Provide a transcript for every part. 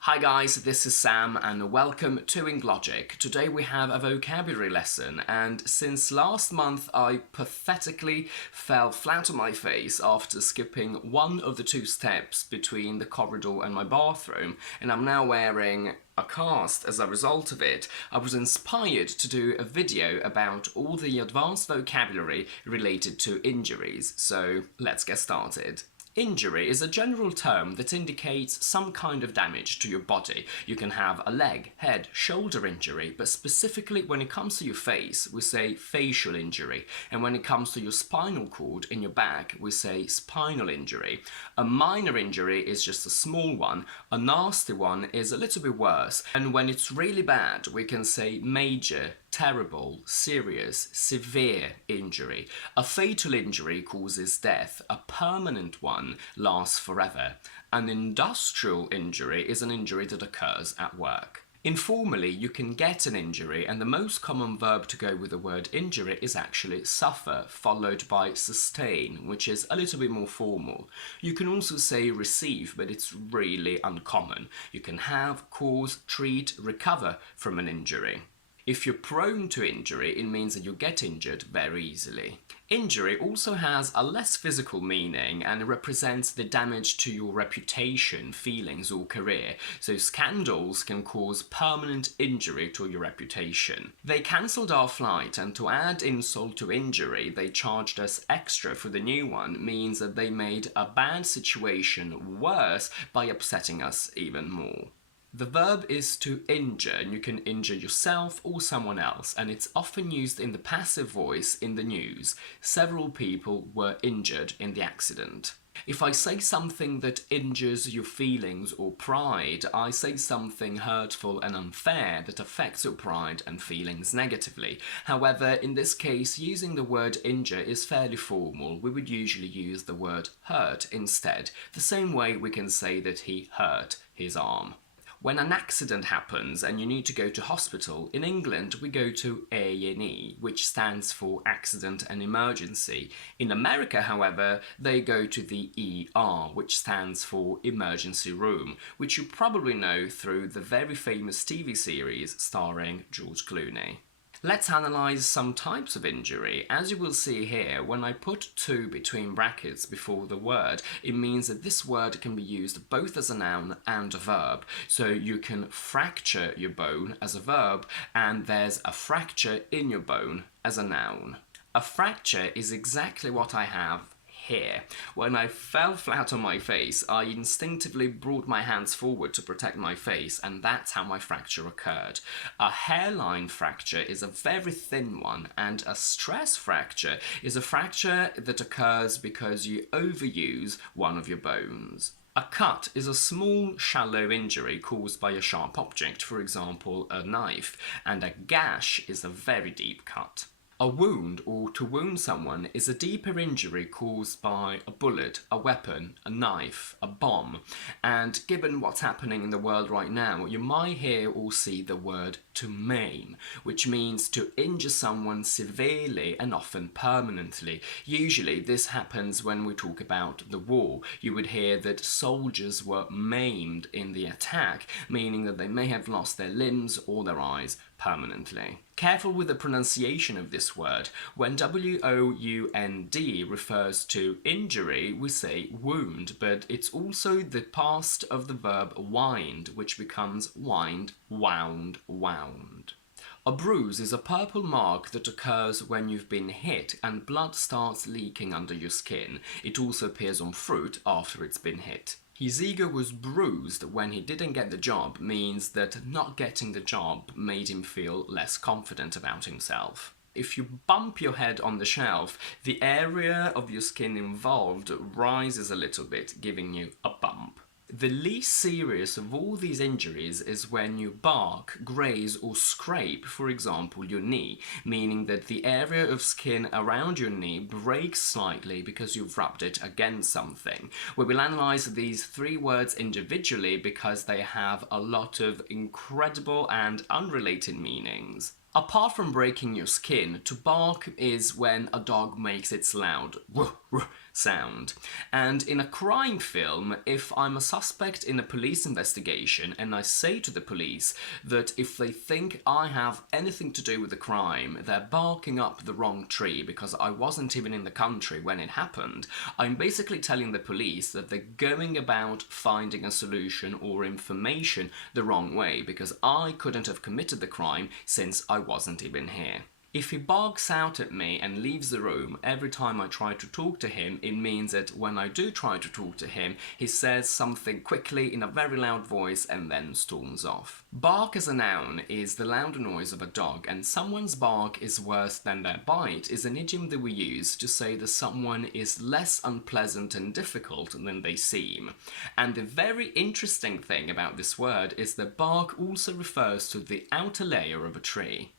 Hi guys, this is Sam and welcome to InLogic. Today we have a vocabulary lesson, and since last month I pathetically fell flat on my face after skipping one of the two steps between the corridor and my bathroom, and I'm now wearing a cast as a result of it, I was inspired to do a video about all the advanced vocabulary related to injuries, so let's get started. Injury is a general term that indicates some kind of damage to your body. You can have a leg, head, shoulder injury, but specifically when it comes to your face, we say facial injury, and when it comes to your spinal cord in your back, we say spinal injury. A minor injury is just a small one, a nasty one is a little bit worse, and when it's really bad, we can say major, terrible, serious, severe injury. A fatal injury causes death. A permanent one lasts forever. An industrial injury is an injury that occurs at work. Informally, you can get an injury, and the most common verb to go with the word injury is actually suffer, followed by sustain, which is a little bit more formal. You can also say receive, but it's really uncommon. You can have, cause, treat, recover from an injury. If you're prone to injury, it means that you get injured very easily. Injury also has a less physical meaning and represents the damage to your reputation, feelings or career, so scandals can cause permanent injury to your reputation. They cancelled our flight, and to add insult to injury, they charged us extra for the new one, means that they made a bad situation worse by upsetting us even more. The verb is to injure, and you can injure yourself or someone else, and it's often used in the passive voice in the news. Several people were injured in the accident. If I say something that injures your feelings or pride, I say something hurtful and unfair that affects your pride and feelings negatively. However, in this case, using the word injure is fairly formal. We would usually use the word hurt instead, the same way we can say that he hurt his arm. When an accident happens and you need to go to hospital, in England we go to A&E, which stands for Accident and Emergency. In America, however, they go to the ER, which stands for Emergency Room, which you probably know through the very famous TV series starring George Clooney. Let's analyse some types of injury. As you will see here, when I put to between brackets before the word, it means that this word can be used both as a noun and a verb. So you can fracture your bone as a verb, and there's a fracture in your bone as a noun. A fracture is exactly what I have here. When I fell flat on my face, I instinctively brought my hands forward to protect my face, and that's how my fracture occurred. A hairline fracture is a very thin one, and a stress fracture is a fracture that occurs because you overuse one of your bones. A cut is a small, shallow injury caused by a sharp object, for example, a knife, and a gash is a very deep cut. A wound, or to wound someone, is a deeper injury caused by a bullet, a weapon, a knife, a bomb. And given what's happening in the world right now, you might hear or see the word to maim, which means to injure someone severely and often permanently. Usually this happens when we talk about the war. You would hear that soldiers were maimed in the attack, meaning that they may have lost their limbs or their eyes permanently. Careful with the pronunciation of this word. When W-O-U-N-D refers to injury, we say wound, but it's also the past of the verb wind, which becomes wind, wound, wound. A bruise is a purple mark that occurs when you've been hit and blood starts leaking under your skin. It also appears on fruit after it's been hit. His ego was bruised when he didn't get the job means that not getting the job made him feel less confident about himself. If you bump your head on the shelf, the area of your skin involved rises a little bit, giving you a bump. The least serious of all these injuries is when you bark, graze or scrape, for example, your knee, meaning that the area of skin around your knee breaks slightly because you've rubbed it against something. We will analyse these three words individually because they have a lot of incredible and unrelated meanings. Apart from breaking your skin, to bark is when a dog makes its loud "woof, woof" sound. And in a crime film, if I'm a suspect in a police investigation and I say to the police that if they think I have anything to do with the crime, they're barking up the wrong tree because I wasn't even in the country when it happened, I'm basically telling the police that they're going about finding a solution or information the wrong way because I couldn't have committed the crime since I wasn't even here. If he barks out at me and leaves the room every time I try to talk to him, it means that when I do try to talk to him, he says something quickly in a very loud voice and then storms off. Bark as a noun is the loud noise of a dog, and someone's bark is worse than their bite is an idiom that we use to say that someone is less unpleasant and difficult than they seem. And the very interesting thing about this word is that bark also refers to the outer layer of a tree.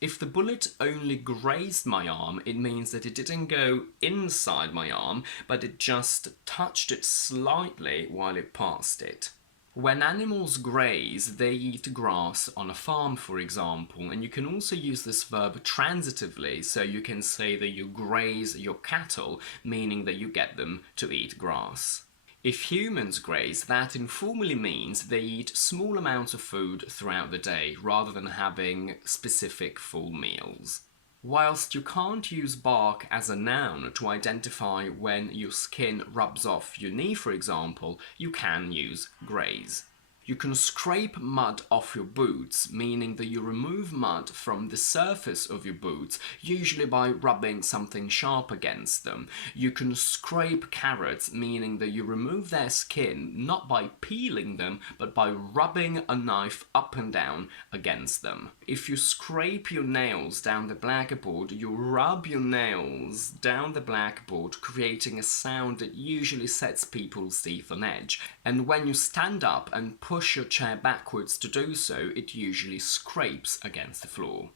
If the bullet only grazed my arm, it means that it didn't go inside my arm, but it just touched it slightly while it passed it. When animals graze, they eat grass on a farm, for example, and you can also use this verb transitively, so you can say that you graze your cattle, meaning that you get them to eat grass. If humans graze, that informally means they eat small amounts of food throughout the day rather than having specific full meals. Whilst you can't use bark as a noun to identify when your skin rubs off your knee, for example, you can use graze. You can scrape mud off your boots, meaning that you remove mud from the surface of your boots, usually by rubbing something sharp against them. You can scrape carrots, meaning that you remove their skin not by peeling them, but by rubbing a knife up and down against them. If you scrape your nails down the blackboard, you rub your nails down the blackboard, creating a sound that usually sets people's teeth on edge. And when you stand up and push your chair backwards to do so, it usually scrapes against the floor.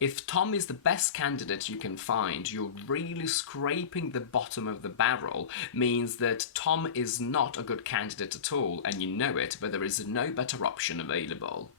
If Tom is the best candidate you can find, you're really scraping the bottom of the barrel, means that Tom is not a good candidate at all, and you know it, but there is no better option available.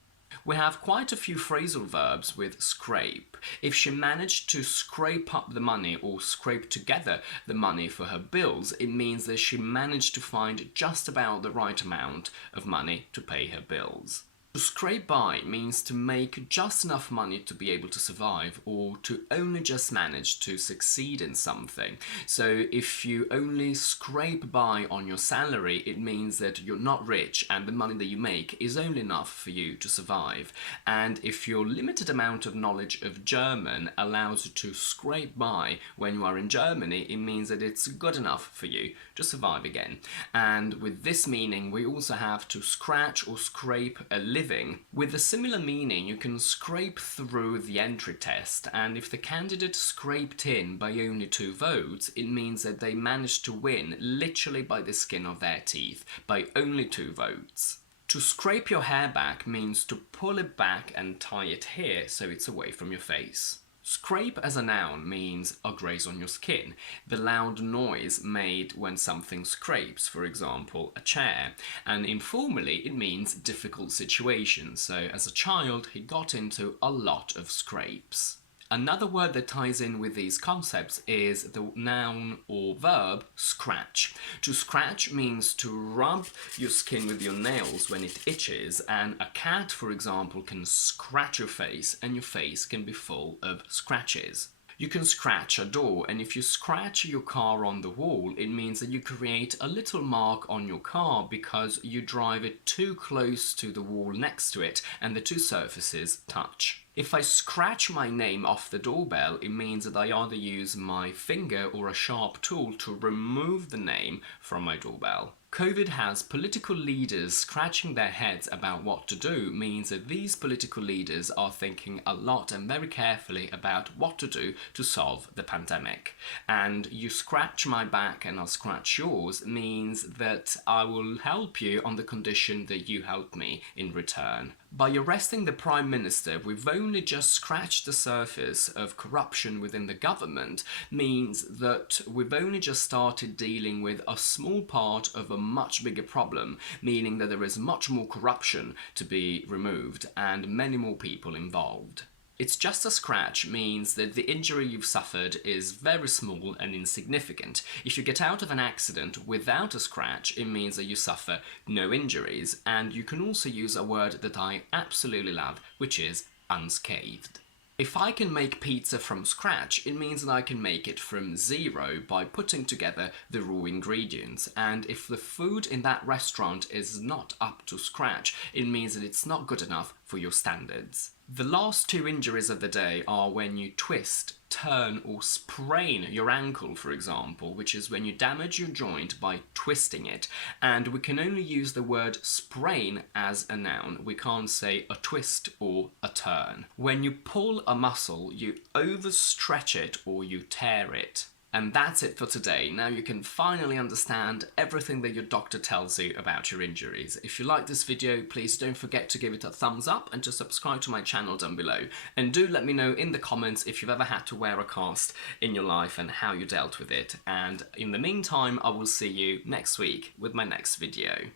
We have quite a few phrasal verbs with scrape. If she managed to scrape up the money or scrape together the money for her bills, it means that she managed to find just about the right amount of money to pay her bills. To scrape by means to make just enough money to be able to survive or to only just manage to succeed in something. So if you only scrape by on your salary, it means that you're not rich and the money that you make is only enough for you to survive. And if your limited amount of knowledge of German allows you to scrape by when you are in Germany, it means that it's good enough for you to survive again. And with this meaning, we also have to scratch or scrape a living. With a similar meaning, you can scrape through the entry test, and if the candidate scraped in by only 2 votes, it means that they managed to win literally by the skin of their teeth, by only 2 votes. To scrape your hair back means to pull it back and tie it here so it's away from your face. Scrape as a noun means a graze on your skin, the loud noise made when something scrapes, for example, a chair. And informally, it means difficult situations, so as a child, he got into a lot of scrapes. Another word that ties in with these concepts is the noun or verb scratch. To scratch means to rub your skin with your nails when it itches, and a cat, for example, can scratch your face and your face can be full of scratches. You can scratch a door, and if you scratch your car on the wall, it means that you create a little mark on your car because you drive it too close to the wall next to it and the 2 surfaces touch. If I scratch my name off the doorbell, it means that I either use my finger or a sharp tool to remove the name from my doorbell. COVID has political leaders scratching their heads about what to do means that these political leaders are thinking a lot and very carefully about what to do to solve the pandemic. And you scratch my back and I'll scratch yours means that I will help you on the condition that you help me in return. By arresting the Prime Minister, we've only just scratched the surface of corruption within the government, means that we've only just started dealing with a small part of a much bigger problem, meaning that there is much more corruption to be removed and many more people involved. It's just a scratch means that the injury you've suffered is very small and insignificant. If you get out of an accident without a scratch, it means that you suffer no injuries. And you can also use a word that I absolutely love, which is unscathed. If I can make pizza from scratch, it means that I can make it from zero by putting together the raw ingredients. And if the food in that restaurant is not up to scratch, it means that it's not good enough for your standards. The last two injuries of the day are when you twist, turn or sprain your ankle, for example, which is when you damage your joint by twisting it. And we can only use the word sprain as a noun. We can't say a twist or a turn. When you pull a muscle, you overstretch it or you tear it. And that's it for today. Now you can finally understand everything that your doctor tells you about your injuries. If you like this video, please don't forget to give it a thumbs up and to subscribe to my channel down below. And do let me know in the comments if you've ever had to wear a cast in your life and how you dealt with it. And in the meantime, I will see you next week with my next video.